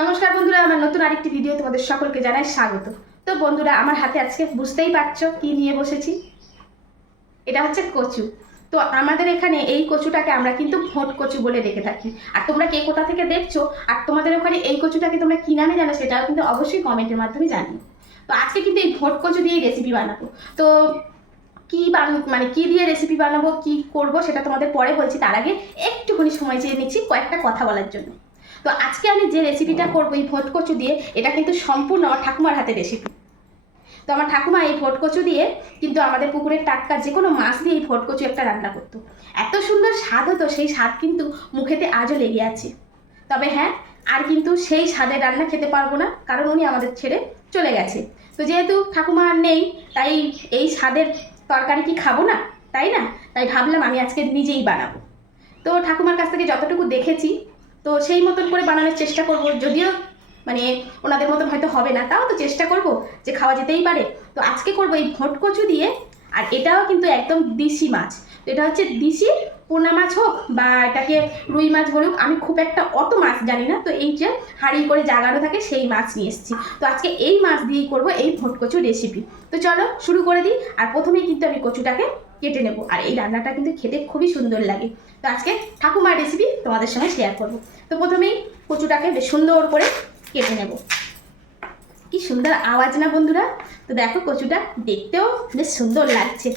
নমস্কার বন্ধুরা, আমার নতুন আরেকটি ভিডিও তোমাদের সকলকে জানাই স্বাগত। তো বন্ধুরা, আমার হাতে আজকে বুঝতেই পারছো কি নিয়ে বসেছি। এটা হচ্ছে কচু। তো আমাদের এখানে এই কচুটাকে আমরা কিন্তু ভোট কচু বলে ডেকে থাকি। আর তোমরা কে কোথা থেকে দেখছো আর তোমাদের ওখানে এই কচুটাকে তোমরা কি নামে জানো সেটাও কিন্তু অবশ্যই কমেন্টের মাধ্যমে জানিও। তো আজকে কিন্তু এই ভোট কচু দিয়ে রেসিপি বানাবো। তো কি দিয়ে রেসিপি বানাবো, কি করব সেটা তোমাদের পরে বলছি। তার আগে একটুখানি সময় চেয়ে নিচ্ছি কয়েকটা কথা বলার জন্য। তো আজকে আমি যে রেসিপিটা করবো এই ভোট কচু দিয়ে, এটা কিন্তু সম্পূর্ণ আমার ঠাকুমার হাতে রেসিপি। তো আমার ঠাকুমা এই ভোট কচু দিয়ে কিন্তু আমাদের পুকুরের টাটকা যে কোনো মাছ দিয়ে এই ভোট কচু একটা রান্না করতো। এত সুন্দর স্বাদ হতো, সেই স্বাদ কিন্তু মুখেতে আজও লেগে আছে। তবে হ্যাঁ, আর কিন্তু সেই স্বাদের রান্না খেতে পারবো না, কারণ উনি আমাদের ছেড়ে চলে গেছে। তো যেহেতু ঠাকুমা আর নেই, তাই এই স্বাদের তরকারি কি খাবো না, তাই না? তাই ভাবলাম আমি আজকে নিজেই বানাবো। তো ঠাকুমার কাছ থেকে যতটুকু দেখেছি, তো সেই মতন করে বানানোর চেষ্টা করব। যদিও ওনাদের মতন হয়তো হবে না, তাও তো চেষ্টা করব যে খাওয়া যেতেই পারে। তো আজকে করব এই ভোট কচু দিয়ে। আর এটাও কিন্তু একদম দেশি মাছ। তো এটা হচ্ছে দেশি পোনা মাছ হোক বা এটাকে রুই মাছ বলুক, আমি খুব একটা অত মাছ জানি না। তো এই যে হাঁড়ি করে জাগানো থাকে সেই মাছ নিয়ে এসেছি। তো আজকে এই মাছ দিয়েই করব এই ভোট কচু রেসিপি। তো চলো শুরু করে দিই। আর প্রথমেই কিন্তু আমি কচুটাকে কেটে নেব। আর এই রান্নাটা কিন্তু খেতে খুবই সুন্দর লাগে। তো আজকে ঠাকুমার রেসিপি তোমাদের সঙ্গে শেয়ার করব। তো প্রথমেই কচুটাকে বেশ সুন্দর করে কেটে নেব। কি সুন্দর আওয়াজ না বন্ধুরা? তো দেখো, কচুটা দেখতেও বেশ সুন্দর লাগছে।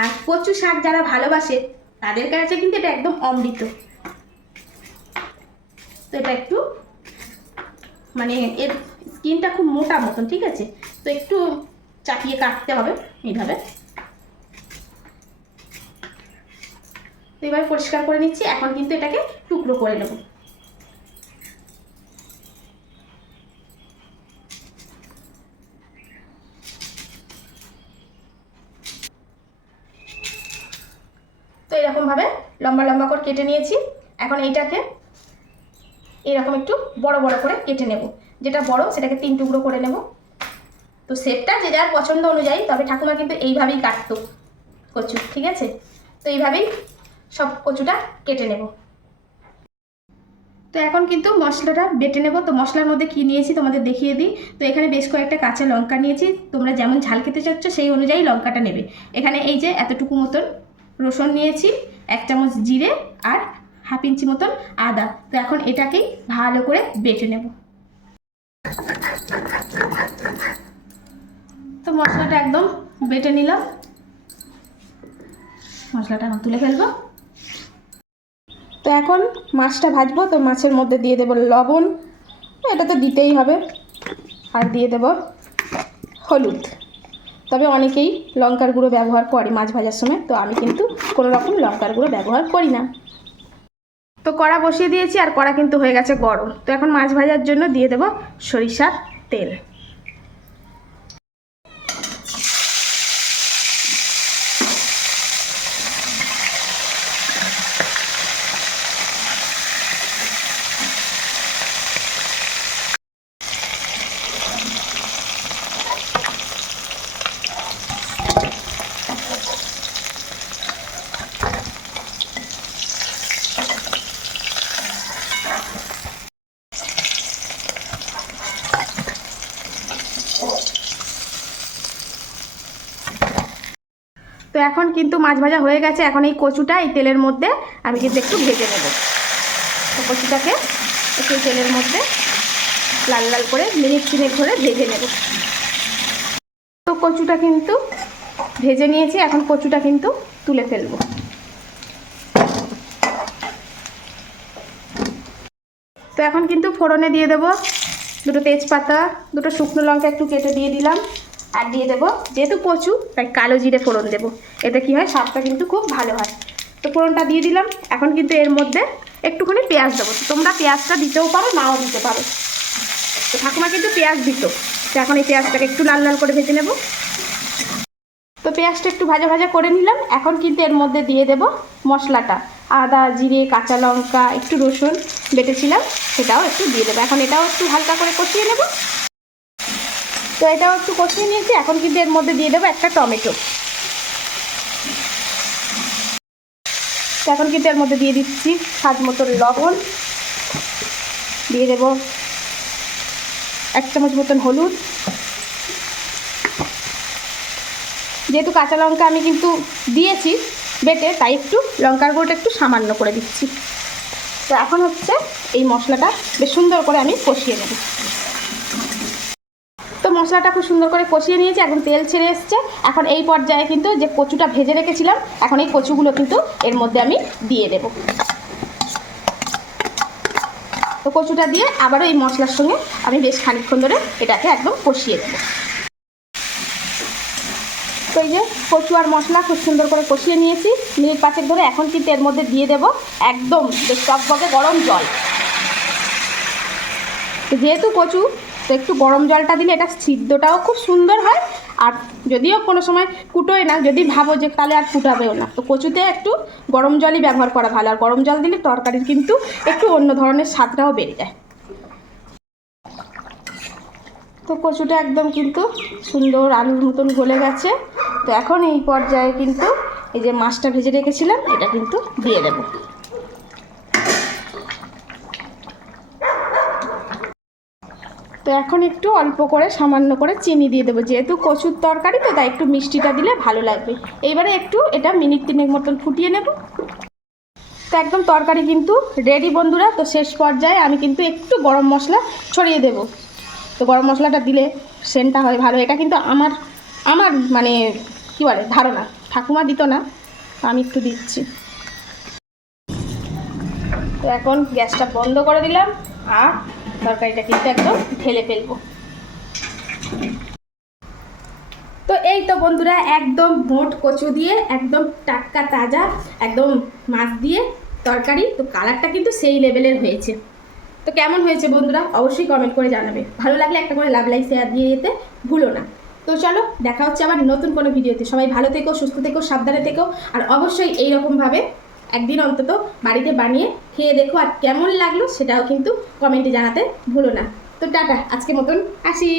আর কচু শাক যারা ভালোবাসে তাদের কাছে কিন্তু এটা একদম অমৃত। তো এটা একটু এর স্কিনটা খুব মোটা মতন, ঠিক আছে? তো একটু চাপিয়ে কাটতে হবে এইভাবে। তো এবার পরিষ্কার করে নিচ্ছি। এখন কিন্তু এটাকে টুকরো করে নেব। তো এরকমভাবে লম্বা লম্বা করে কেটে নিয়েছি। এখন এইটাকে এরকম একটু বড় বড় করে কেটে নেব। যেটা বড় সেটাকে 3 টুকরো করে নেব। তো শেপটা যে যার পছন্দ অনুযায়ী, তবে ঠাকুমা কিন্তু এইভাবেই কাটতো কচু, ঠিক আছে? তো এইভাবেই সব কচুটা কেটে নেব। তো এখন কিন্তু মশলাটা বেটে নেব। তো মশলার মধ্যে কী নিয়েছি তোমাদের দেখিয়ে দিই। তো এখানে বেশ কয়েকটা কাঁচা লঙ্কা নিয়েছি। তোমরা যেমন ঝাল খেতে চাচ্ছ সেই অনুযায়ী লঙ্কাটা নেবে। এখানে এই যে এতটুকু মতন রসুন নিয়েছি, 1 চামচ জিরে আর হাফ ইঞ্চি মতন আদা। তো এখন এটাকেই ভালো করে বেটে নেব। তো মশলাটা একদম বেটে নিলাম। মশলাটা এখন তুলে ফেলবো। তো এখন মাছটা ভাজবো। তো মাছের মধ্যে দিয়ে দেবো লবণ, এটা তো দিতেই হবে। আর দিয়ে দেব হলুদ। তবে অনেকেই লঙ্কার গুঁড়ো ব্যবহার করে মাছ ভাজার সময়, তো আমি কিন্তু কোনো রকম লঙ্কার গুঁড়ো ব্যবহার করি না। তো কড়া বসিয়ে দিয়েছি, আর কড়া কিন্তু হয়ে গেছে গরম। তো এখন মাছ ভাজার জন্য দিয়ে দেব সরিষার তেল। তো এখন কিন্তু মাছ ভাজা হয়ে গেছে। এখন এই কচুটা এই তেলের মধ্যে আমি কিন্তু একটু ভেজে নেব। তো কচুটাকে একটু তেলের মধ্যে লাল লাল করে মিনিট 3 ধরে ভেজে নেব। তো কচুটা কিন্তু ভেজে নিয়েছি। এখন কচুটা কিন্তু তুলে ফেলবো। তো এখন কিন্তু ফোড়নে দিয়ে দেবো 2টো তেজপাতা, 2টো শুকনো লঙ্কা একটু কেটে দিয়ে দিলাম। আর দিয়ে দেবো, যেহেতু কচু তাই কালো জিরে ফোড়ন দেবো। এতে কি হয়, স্বাদটা কিন্তু খুব ভালো হয়। তো ফোড়নটা দিয়ে দিলাম। এখন কিন্তু এর মধ্যে একটুখানি পেঁয়াজ দেবো। তো তোমরা পেঁয়াজটা দিতেও পারো, নাও দিতে পারো। তো ঠাকুমা কিন্তু পেঁয়াজ দিত। তো এখন এই পেঁয়াজটাকে একটু লাল লাল করে ভেজে নেব। তো পেঁয়াজটা একটু ভাজা ভাজা করে নিলাম। এখন কিন্তু এর মধ্যে দিয়ে দেব মশলাটা, আদা, জিরে, কাঁচা লঙ্কা, একটু রসুন বেটেছিলাম, সেটাও একটু দিয়ে দেবো। এখন এটাও একটু হালকা করে কষিয়ে নেব। তো এটাও একটু কষিয়ে নিয়েছি। এখন কিন্তু এর মধ্যে দিয়ে দেবো একটা টমেটো। তো এখন কিন্তু এর মধ্যে দিয়ে দিচ্ছি স্বাদ মতো লবণ, দিয়ে দেবো 1 চামচ মতন হলুদ। যেহেতু কাঁচা লঙ্কা আমি কিন্তু দিয়েছি বেটে, তাই একটু লঙ্কার গুঁড়োটা একটু সামান্য করে দিচ্ছি। তো এখন হচ্ছে এই মশলাটা বেশ সুন্দর করে আমি কষিয়ে নেব। তো মশলাটা খুব সুন্দর করে কষিয়ে নিয়েছি, এখন তেল ছেড়ে এসছে। এখন এই পর্যায়ে কিন্তু যে কচুটা ভেজে রেখেছিলাম, এখন এই কচুগুলো কিন্তু এর মধ্যে আমি দিয়ে দেব। তো কচুটা দিয়ে আবারও এই মশলার সঙ্গে আমি বেশ খানিকক্ষণ ধরে এটাকে একদম কষিয়ে দেবো। তো এই যে কচু আর মশলা খুব সুন্দর করে কষিয়ে নিয়েছি মিনিট 5 ধরে। এখন কিন্তু এর মধ্যে দিয়ে দেব একদম বেশ টকবকে গরম জল। তো যেহেতু কচু, তো একটু গরম জলটা দিলে এটা সিদ্ধটাও খুব সুন্দর হয়। আর যদিও কোনো সময় কুটোয় না, যদি ভাবো যে তাহলে আর কুটাবেও না, তো কচুতে একটু গরম জলই ব্যবহার করা ভালো। আর গরম জল দিলে তরকারির কিন্তু একটু অন্য ধরনের স্বাদটাও বেড়ে যায়। তো কচুটা একদম কিন্তু সুন্দর আলুর মতন গলে গেছে। তো এখন এই পর্যায়ে কিন্তু এই যে মাছটা ভেজে রেখেছিলাম এটা কিন্তু দিয়ে দেব। তো এখন একটু অল্প করে সামান্য করে চিনি দিয়ে দেবো, যেহেতু কচুর তরকারি তো তাই একটু মিষ্টিটা দিলে ভালো লাগবে। এইবারে একটু এটা মিনিট 3 মতন ফুটিয়ে নেব। তো একদম তরকারি কিন্তু রেডি বন্ধুরা। তো শেষ পর্যায়ে আমি কিন্তু একটু গরম মশলা ছড়িয়ে দেব। তো গরম মশলাটা দিলে সেন্টটা হয় ভালো। এটা কিন্তু আমার মানে কী বলে ধারণা, ঠাকুমা দিত না, আমি একটু দিচ্ছি। তো এখন গ্যাসটা বন্ধ করে দিলাম আর তরকারিটা কিন্তু একদম ঢেলে ফেলবো। তো এই তো বন্ধুরা একদম মোট কচু দিয়ে একদম টাটকা তাজা একদম মাছ দিয়ে তরকারি। তো কালারটা কিন্তু সেই লেভেলের হয়েছে। তো কেমন হয়েছে বন্ধুরা অবশ্যই কমেন্ট করে জানাবে। ভালো লাগলে একটা করে লাভ লাইক শেয়ার দিয়ে যেতে ভুলো না। তো চলো দেখা হচ্ছে আবার নতুন কোনো ভিডিওতে। সবাই ভালো থেকো, সুস্থ থেকো, সাবধানে থেকো। আর অবশ্যই এইরকমভাবে একদিন অন্তত বাড়িতে বানিয়ে খেয়ে দেখো, আর কেমন লাগলো সেটাও কিন্তু কমেন্টে জানাতে ভুলো না। তো টাটা, আজকের মতন আসি।